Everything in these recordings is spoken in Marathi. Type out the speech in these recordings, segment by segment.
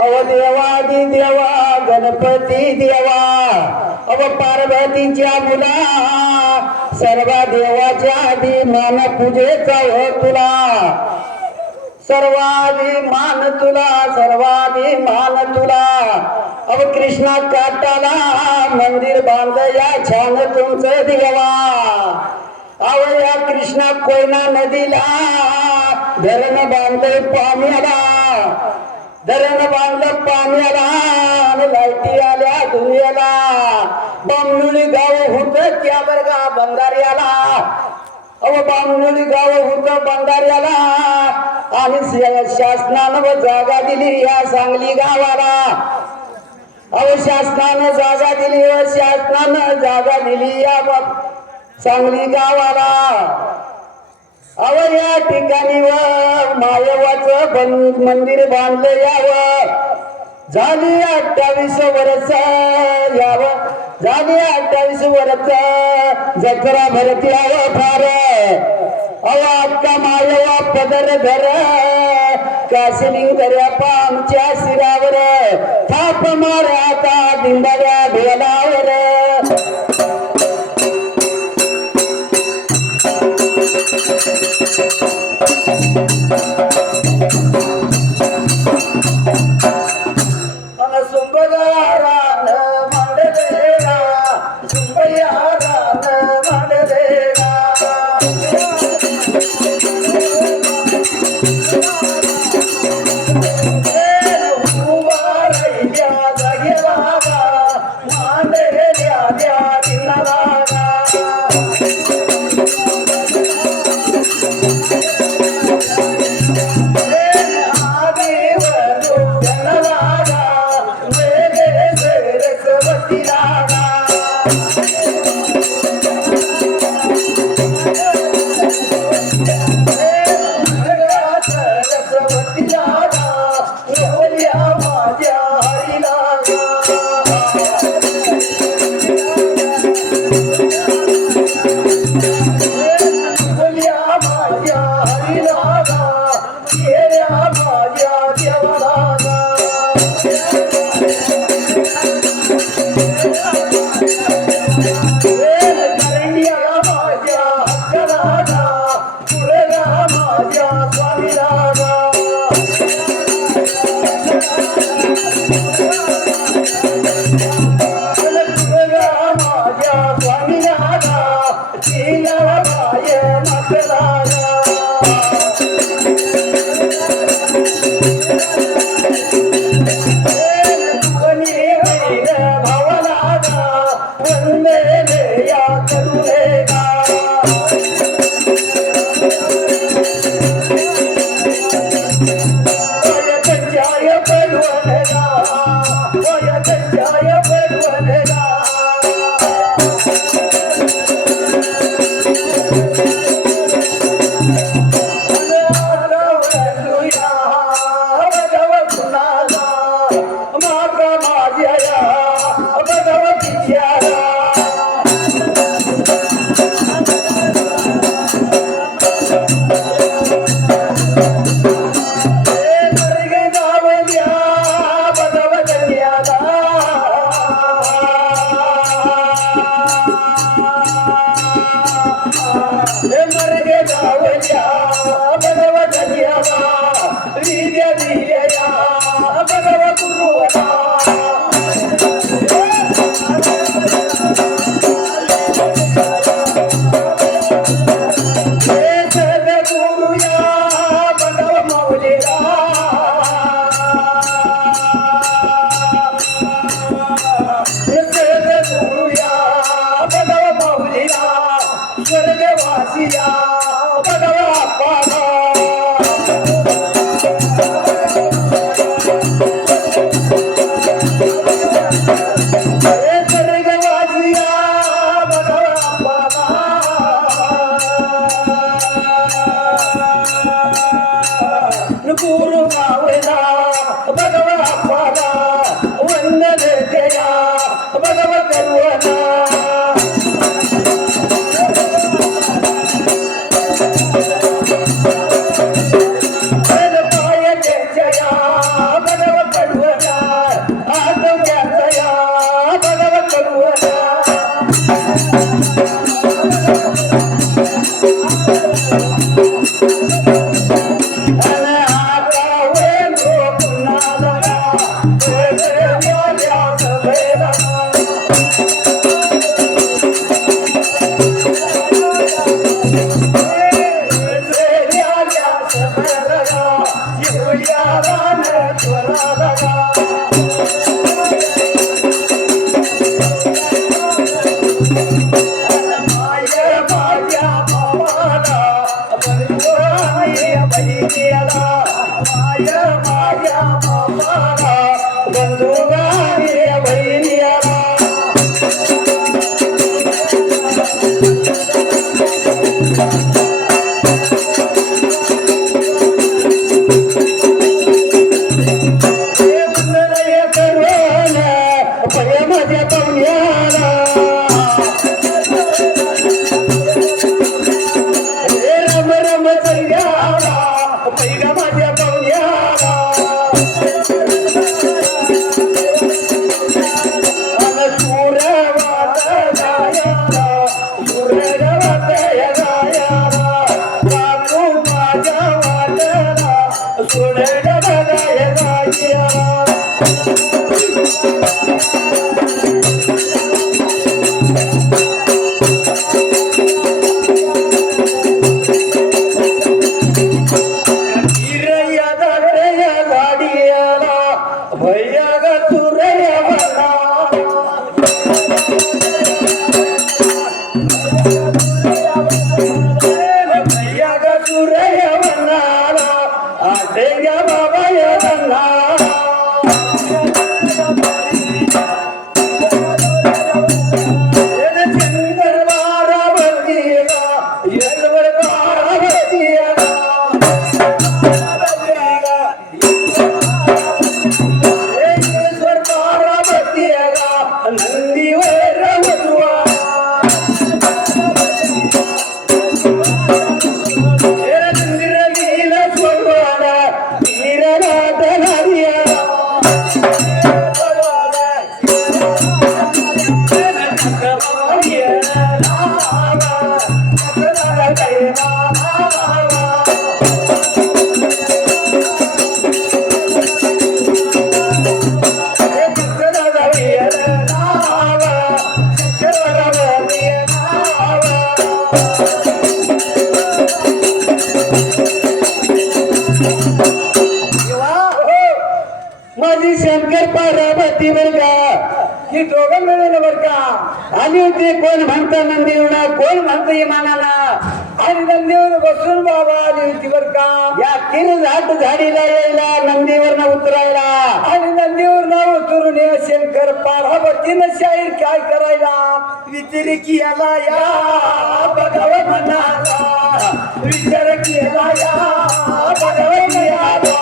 अव देवादी देवा गणपती देवा अव पार्वतीच्या मुला सर्व देवाच्या आधी मान पूजेचा हो तुला सर्वाधिमान तुला सर्वाधिमान तुला अव कृष्णा काटाला मंदिर बांधया छान तुमचं देवा अव या कृष्णा कोयना नदीला धरण बांधय पाण्याला धरण बांधलं पाण्याला आणि लाईटी आल्या दुनियाला बामनुली गाव होत त्या बरगा बंगाऱ्याला अव बामनुली गाव होत बंगाऱ्याला आणि शासनानं जागा दिली या सांगली गावाला अव शासनानं जागा दिली व शासनानं जागा दिली या सांगली गावाला अव या ठिकाणी व मायवाचं मंदिर बांधलं यावं झाली 28 वर्ष यावं झाली 28 वर्ष जत्रा भरत यावं फार अव अक्का मायवा पदर धर काशिलिंग दर्या आमच्या शिरावर थाप मार आता दिंडाऱ्या ढोलावर सुंबगारान मांडलेला सुंबयारान मांडलेला उभारया जागेला मांडलेला स्वराला माया माझ्या भावाला बंधुराया बहिणीला माया माझ्या भावाला बंधुराया बहिणीला माझी शंकर पार्वती बर का ही दोघं मिळून बर का आणि ते कोण म्हणता नंदीवना कोण म्हणतं इमानाला आणि नंदीवर बसून बाबा आली होती बर का या तीन झाडीला यायला नंदीवर उतरायला आणि नंदीवर उतरून या शंकर पार्वतीनं शाहीर काय करायला विचार केला या बघाव म्हणाला विचार केला या बघाव म्हणाला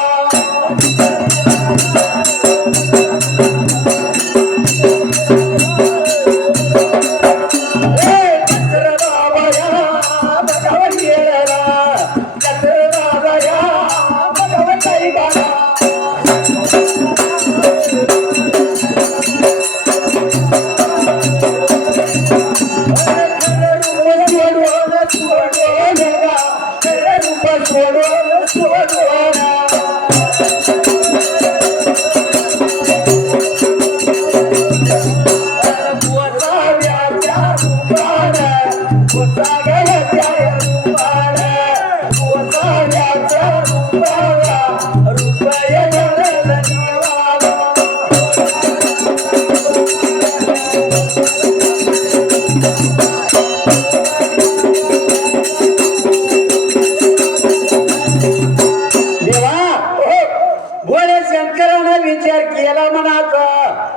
विचार केला म्हणाचा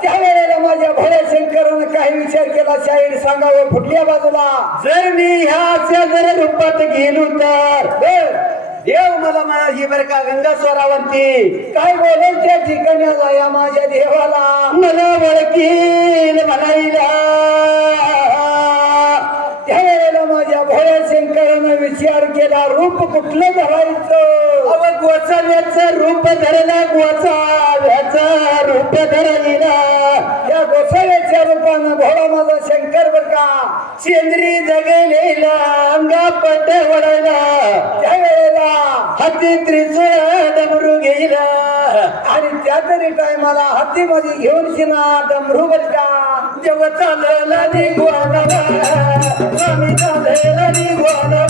त्यावेळेला माझ्या भोळ्या शंकरानं काही विचार केला शाहीर सांगावं फुटल्या बाजूला जर मी ह्या जर रूपात गेलो तर देव मला माझी बर का गंगा स्वरावंती काय बोलेल त्या ठिकाणी आला या माझ्या देवाला मला ओळखील म्हणायला त्यावेळेला माझ्या भोळ्या शंकरानं विचार केला रूप कुठलं धरायचं अव गोसाव्याचं रूप धरला गोसाव्याचं रूप धरला या गोसाव्याच्या रूपानं भोळा माझा शंकर बर का सेंद्री जगलेला अंगा पट वडायला त्यावेळेला हाती त्रिशूळ डमरू गेला आणि त्या तरी टायमाला हाती मध्ये घेऊन शिना डमरू बर का जेव्हा चालला निघवाना स्वामी चालला निघवाना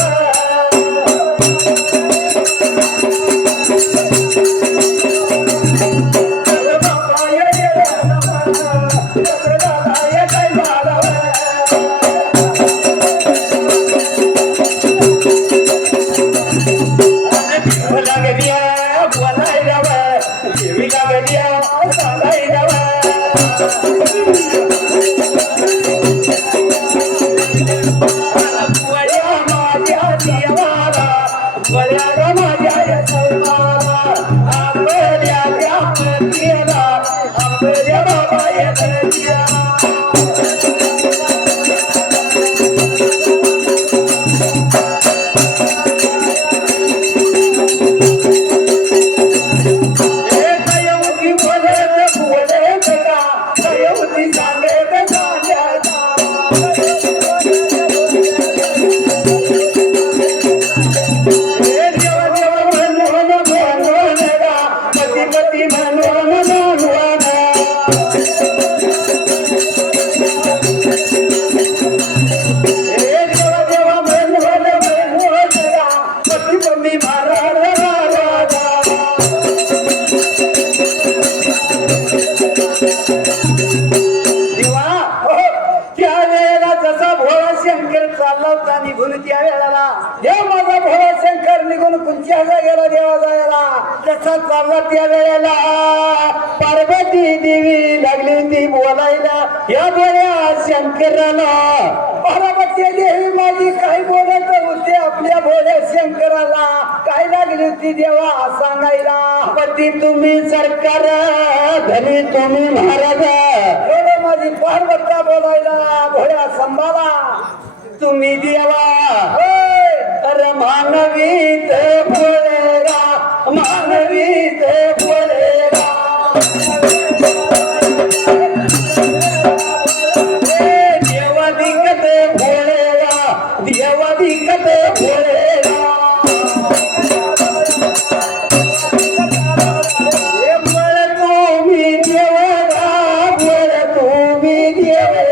देवा सांगायला बळ्या माझ्या देवाला बळ्या माझ्या या सर्वाला आपल्या ग्रामतीला आपल्या बाबा येत्या निघून त्या वेळेला देव माझा भोळा शंकर निघून कुंच्याला गेला देवा जायला तसा चालला त्या वेळेला पार्वती देवी लागली ती बोलायला या बोल्या शंकराला पार्वती देवी माझी काय बोलत होते आपल्या भोळ्या शंकराला काय लागली होती देवा सांगायला पती तुम्ही सरकार धनी तुम्ही महाराज एवढं माझी पार्वता बोलायला भोळ्या संभाला तुम्ही देवा अरे मानवीत बोलेगा मानवीत बोलेगा देवा दिक्कत बोलेगा देवा दिक्कत बोलेगा बोल तुम्ही देवा बोल तुम्ही देवा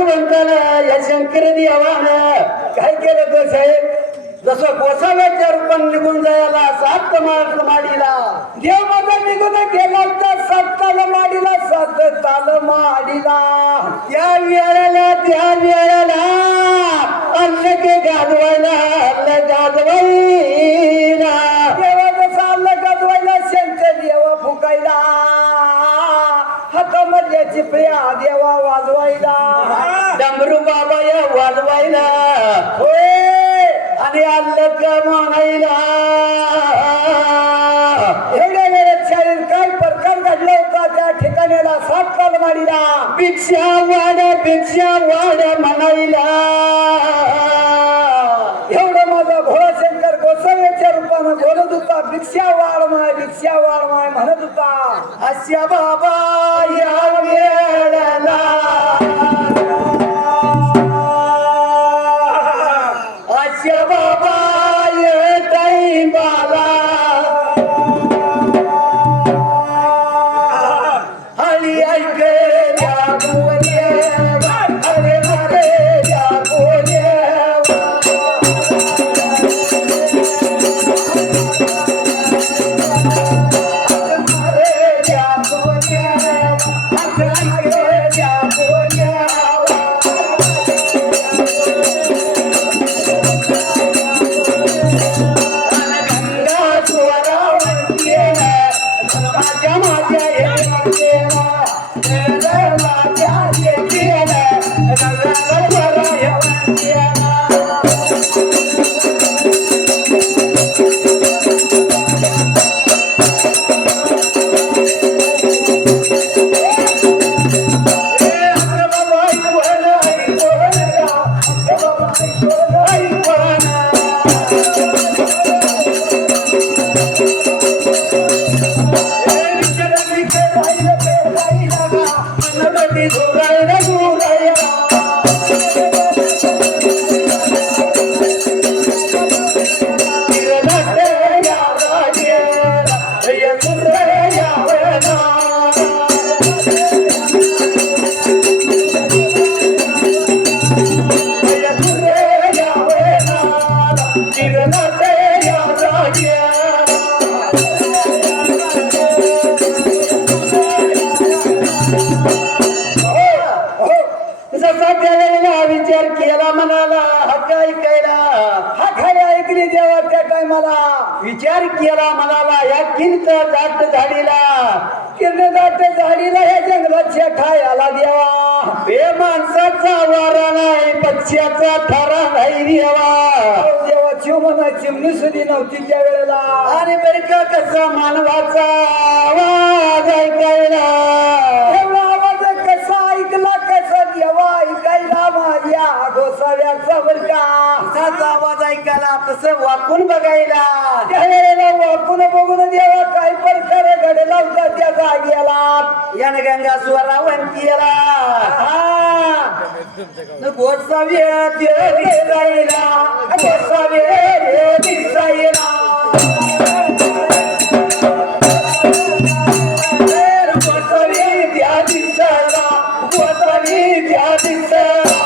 भगवंतानं या शंकर देवानं काय केलं तर साहेब जसं गोसाव्याच्या रूपाने निघून जायला 7 ताल माडीला देव माझा निघून गेला तर 7 ताल माडीला 7 ताल माडीला त्या वेळेला अन्न के गाजवायला देवा जसं अन्न गाजवायला शंकर देवा फुकायला हातामध्ये चिपळ्या देवा वाजवायला डमरू बाबा या वाजवायला होय आणि अल्लग म्हणायला एवढ्या वेळेत शाळेत काय प्रकार घडला होता त्या ठिकाणीला 7 ताल माडीला भिक्षा वाड म्हणायला एवढं माझा भोळाशंकर गोसाव्याच्या रूपानं बोलत होता भिक्षा वाढ माय म्हणत होता अशा बाबा या वेळेला अशा बाबा ये टाईमाला हळी ऐकल्या बोल्या अरे अरे या बोल्या विचार केला म्हणाला हक्क ऐकायला हा खऱ्या ऐकली देवा त्या टायमाला विचार केला म्हणाला या दाट झाडीला या जंगलाच्या ठायाला देवा बे माणसाचा वारा नाही पक्ष्याचा थारा नाही देवा शिव म्हणा चिमणी सुधी नव्हती त्या वेळेला आणि बरं का कसा मानवाचा आवाज ऐकायला एवढा आवाज कसा ऐकला कसा देवा ऐकायला माझ्या गोसाव्याचा बरं का असाच आवाज ऐकायला तसं वाकून बघायला त्या वेळेला वाकून बघून देवा काय प्रकारे घडला होता त्या जागेला याने गंगा स्वरावण केला गोसाव्या दिसायला गोसाव्या दिसायला गोसावी द्या दिसायला गोसावी द्या दिसायला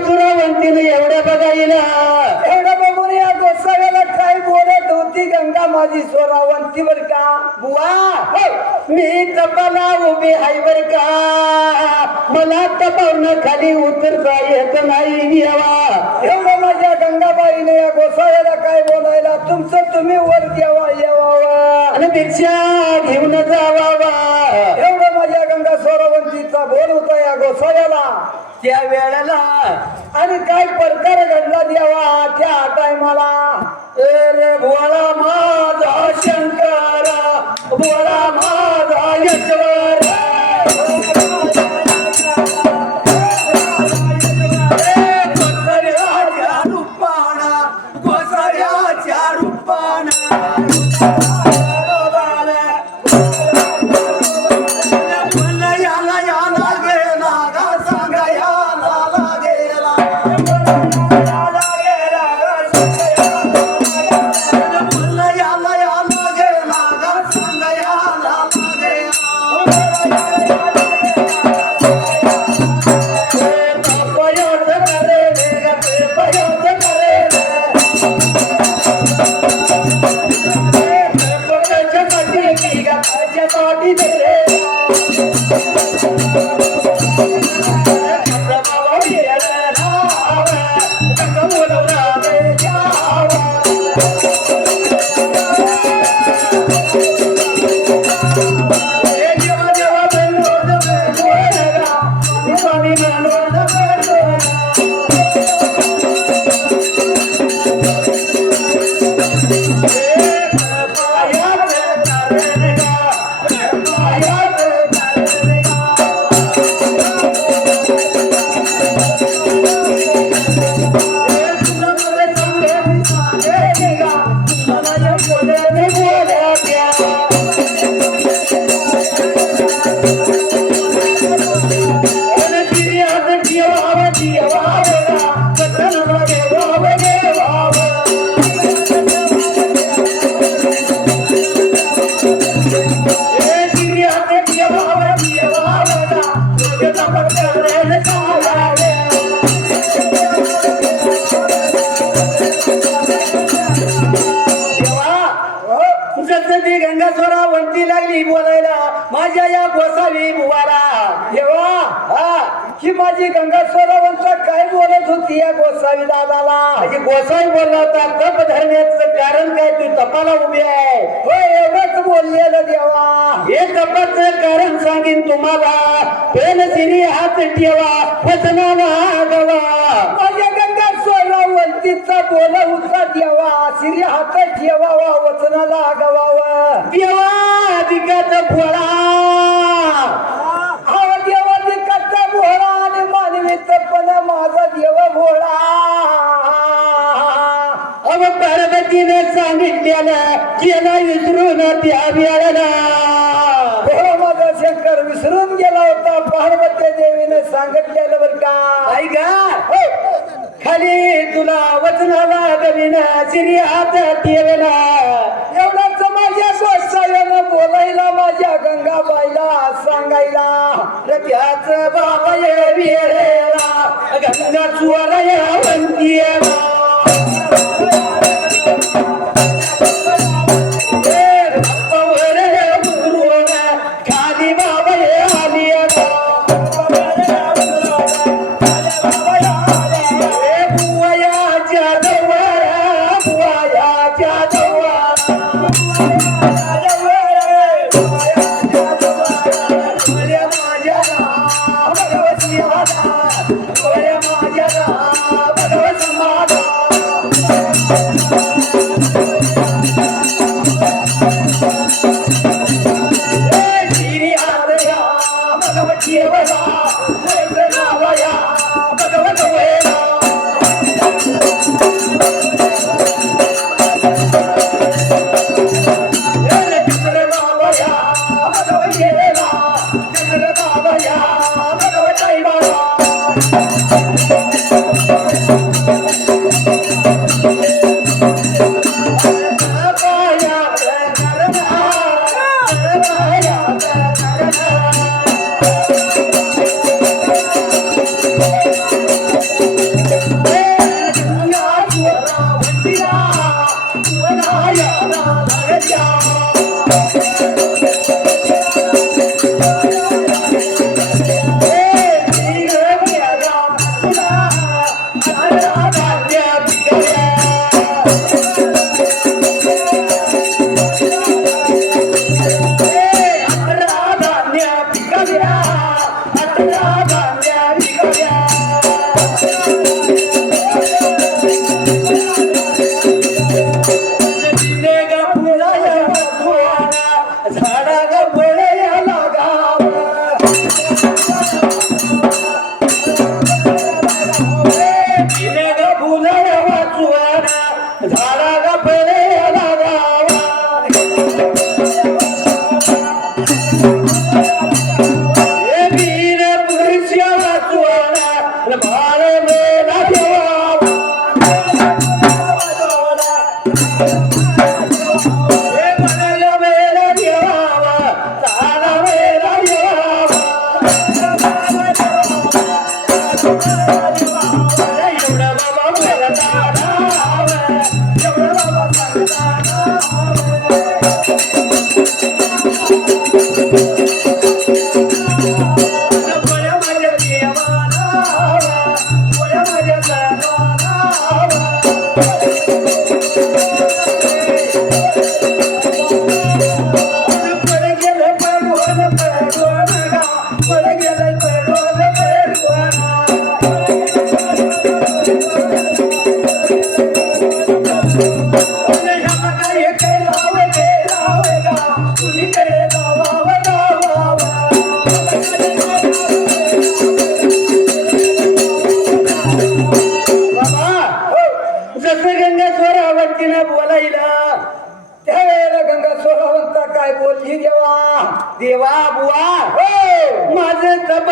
सुरावंतीने एवढ्या बघायला एवढं बघून या गोसाव्याला काय बोलत होती गंगा माझी सोरावंती बर का बुवा मी तपाला उभी आहे बर का मला तपावनं खाली उतरता येत नाही देवा एवढं माझ्या गंगाबाईने या गोसाव्याला काय बोलायला तुमचं तुम्ही वर देवा येवावा आणि भिक्षा घेऊन जावावा एवढं माझ्या गंगा सोरावंतीचा बोल होता या गोसाव्याला त्या वेळेला आणि काय प्रकार घडला देवा त्या टायमाला रे भोळा माझा शंकरा भोळा माझा यशवर गंगासोरावंती लागली बोलायला माझ्या या गोसावी बुवाला ही माझी गंगासोरावंत काय बोलत होती या गोसावी दादाला गोसावी बोलला होता तप धरण्याचं कारण काय तू तपाला उभी आहे हो एवढंच बोललेलं देवा हे तपाचं कारण सांगेन तुम्हाला पेन सिरी हात ठेवा वचनाला गवा माझ्या गंगासोरावंतीचा बोल होता देवा सिरी हात ठेवावा वचनाला गवावा देवा दिकाचा भोळा हा देवा दिकाचा भोळा आणि मानवीचा पण माझा देव भोळा अव पार्वतीने सांगितलेलं केला विसरून त्या वेळेला हो माझा शंकर विसरून गेला होता पार्वती देवीने सांगितलेलं बर का ऐका खाली तुला वचनाला गवीना सिरी हात ठेवला एवढाच माझ्या गोसाव्यानं बोलायला माझ्या गंगाबाईला सांगायला त्याच बाबा ये विरेला गंगा सुवरवंती खाली बाबा ये आली माझ्या भगवत समाधान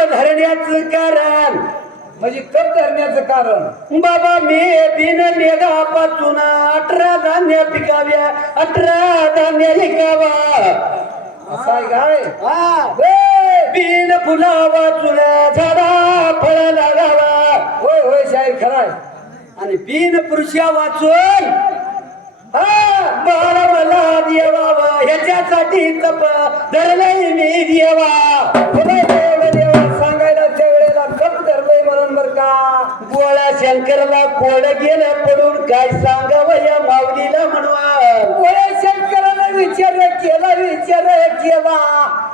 धरण्याचं कारण म्हणजे तप धरण्याचं कारण बाबा मी बिन मेघापासून 18 धान्य पिकाव्या 18 धान्य लिकावा असं आहे काय बिन फुला वाचून झाडा फळ लागावा होय होय शाहीर खराय आणि बिन पुरुषा वाचून बाळा मला देवा ह्याच्यासाठी तप धरलंय मी देवा सांगायला त्या वेळेला तप धरलंय म्हणून बर का गोळ्या शंकरला कोड गेलं पडून काय सांगावं या माऊलीला म्हणून गोळ्या शंकराला विचार केला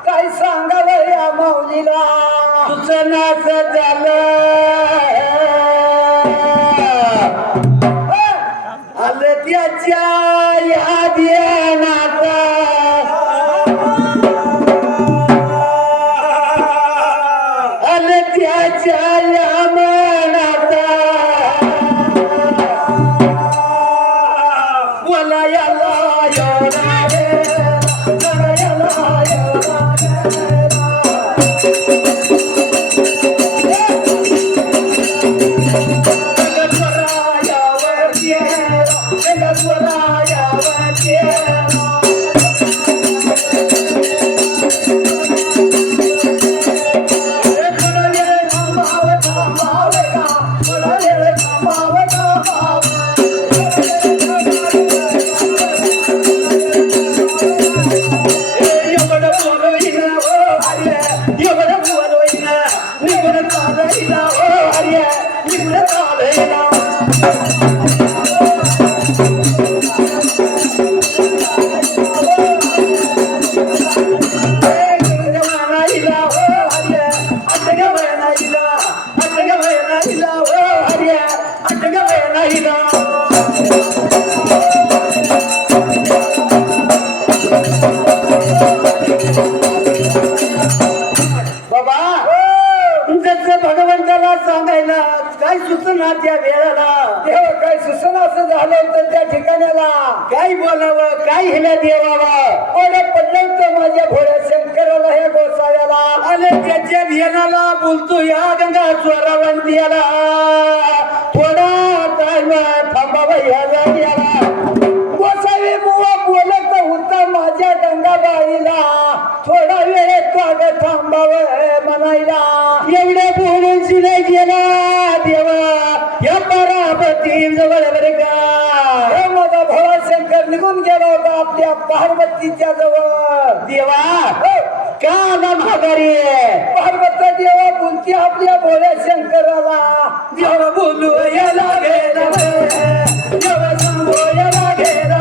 काय सांगावं या माऊलीला तुझं नाच झालं आलं त्याच्या या ध्यानाचा आलं त्याच्या या मनाचा मला याला भगवंताला सांगायला काय सुचना त्या वेळेला तेव्हा काय सुचना असं झालं तर त्या ठिकाणाला काय बोलावं काय हिला देवावं ओढे पडलं तर माझ्या भोळ्या शंकराला हे गोसाव्याला आले त्याच्या ध्यानाला बोलतो या गंगा स्वरावंतीयाला थोडा टाइम थांबावं या जाग्याला गोसावी बुवा बोलत होता माझ्या गंगाबाईला थोडा वेळ थांबावं म्हणायला एवढ्या बोलून शिले गेला देवा या परापती जवळ बर का हे माझा भोळा शंकर निघून गेला होता आपल्या पार्वतीच्या जवळ देवा का आला माघारी पार्वती देवा बोलती आपल्या भोळ्या शंकराला देवा बोलू याला गेला देवा सांगू याला गेला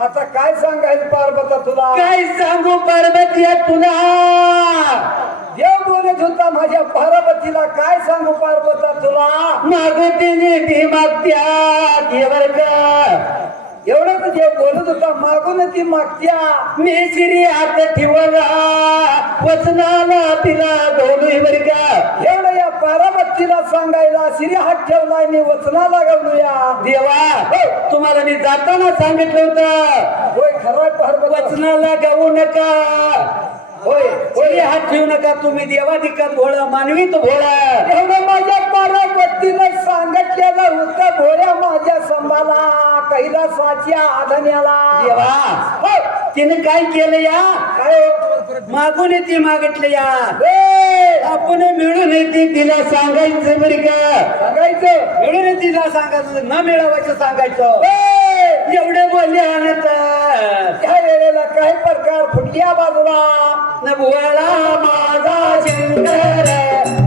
आता काय सांगायचं पार्वता तुला काय सांगू पार्वती तुला देव बोलत होता माझ्या पार्वतीला काय सांगू पार्वता तुला मागतीने ती मागत्या देवर का एवढंच देव बोलत होता मागून ती मागत्या मी श्री हात ठेवला वचनाला तिला दोन्ही बर का एवढं या बारामतीला सांगायला श्री हात ठेवलाय मी वचनाला गावलूया देवा तुम्हाला मी जाताना सांगितलं होतं होय खरं वचनाला गाऊ नका होय होय हात ठेवू नका तुम्ही देवाधिकात भोळा मानवी तो भोळा एवढं माझ्या बारामतीनं सांगितलेलं होतं भोळ्या माझ्या संभाला कैलासाच्या आधण्याला देवा तिने काय केलं या काय मागून ती मागितलं या ए, आपण मिळून येते तिला सांगायचं बरं का सांगायचं मिळून तिला सांगायचं न मिळवायचं सांगायचं ए, एवढे बोलले आणत त्या वेळेला काही प्रकार फुटल्या बाजूला न भोळा माझा शंकर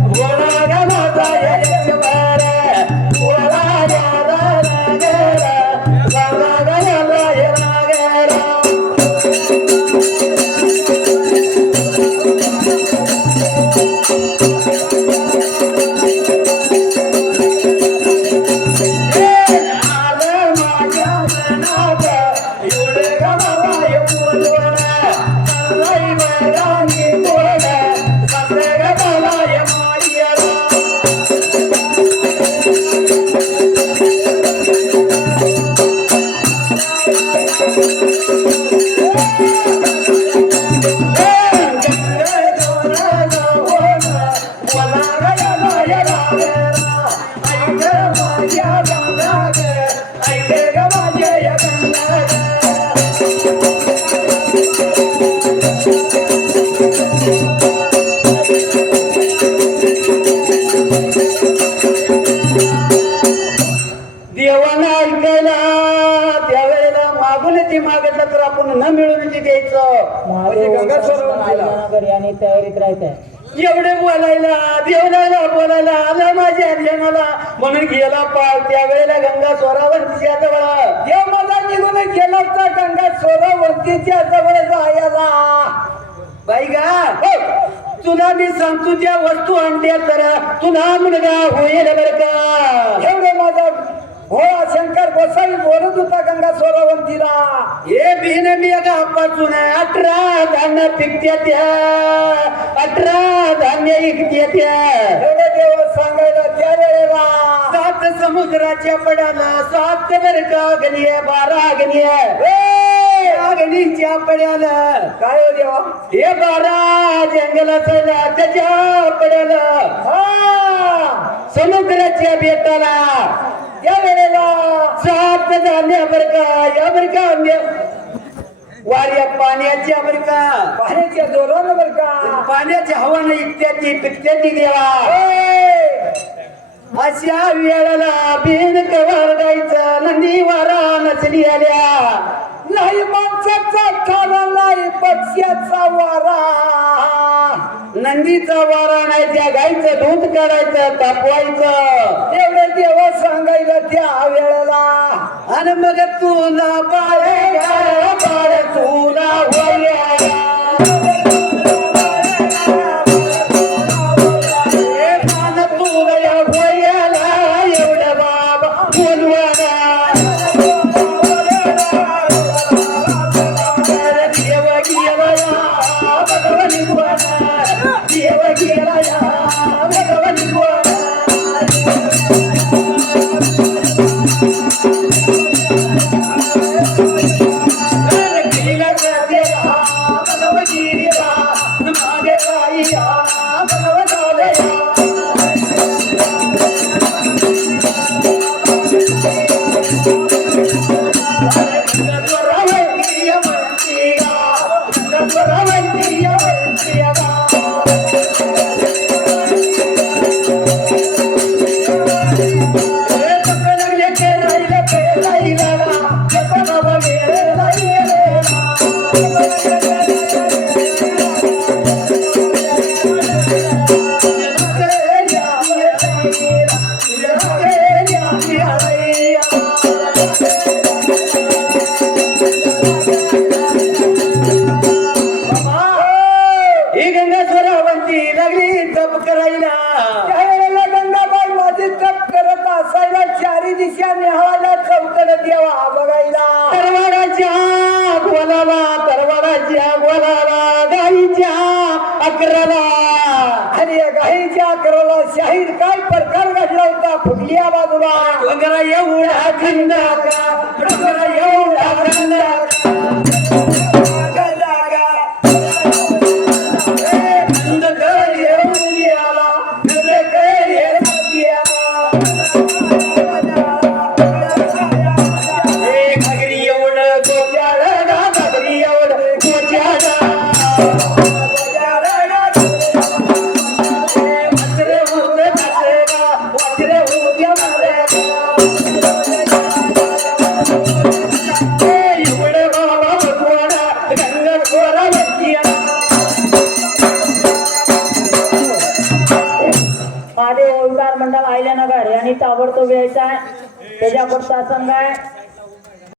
भोळा ग माझा यशवर भोळा याला नागर बाबा ग याला हे नागर देवानं ऐकायला त्यावेळेला मागून ती मागितलं तर आपण न मिळून ती द्यायचं म्हणजे गंगा सरोवराला आणि तयारीत राहायचंय एवढे बोलायला देवलायला बोलायला आला माझ्या ध्यानाला म्हणून गेला पाव त्यावेळेला गंगा स्वरावंतीच्या जवळ देव माझा निघून गेला तर गंगा सोरावंतीच्या जवळ जायला बाई गा तुला मी सांगतो त्या वस्तू आणल्या तर तुला मुलगा होईल बर का एवढे माझा भोळा शंकर गोसाई बोलत होता गंगा सोरावंतीला हे बिन मी पासून 18 धान्य पिकत्या त्या 18 धान्य इकत्या त्या एवढे देव सांगायला त्या वेळेला 7 समुद्राच्या पड्याला 7 बर का गणी 12 गणी अग्नीच्या पड्याला काय हो देवा हे 12 जंगलाचा त्याच्या पड्याला समुद्राच्या बेटाला या वेळेला 7 धान्य बर का या बर का वाऱ्या पाण्याच्या बर का पाण्याच्या जोरानं बर का पाण्याच्या हवानं इत्यादी पिकत्यादी देवा अशा वेळेला बिन कवर गायचं नंदी वारा नचली आल्या नाही माणसाचा खाना नाही पक्ष्याचा वारा नंदीचा वारा नाही त्या गायचं दूध काढायचं तापवायचं एवढे देव सांगायला त्या वेळेला आणि मग तुला बाळ बाळ तुला होया आणि या गाईच्या कराला शाहीर काय प्रकार घडला होता फुटल्या बाजूला डोंगरा एवढा खंडा का डोंगरा एवढा खंडा बंद कर येऊन याला बंद कर घागरी एवढं गोच्याला घागरी एवढं गोच्याला वासरे होत वासरेला वासरे होत्या एवढं बाबा भगवाना गंगा खोरा बसल्या माझे ओळदार मंडळ आयल्यानं गाडी आणि ताबडतोब यायचा आहे त्याच्या पुढचा संघ आहे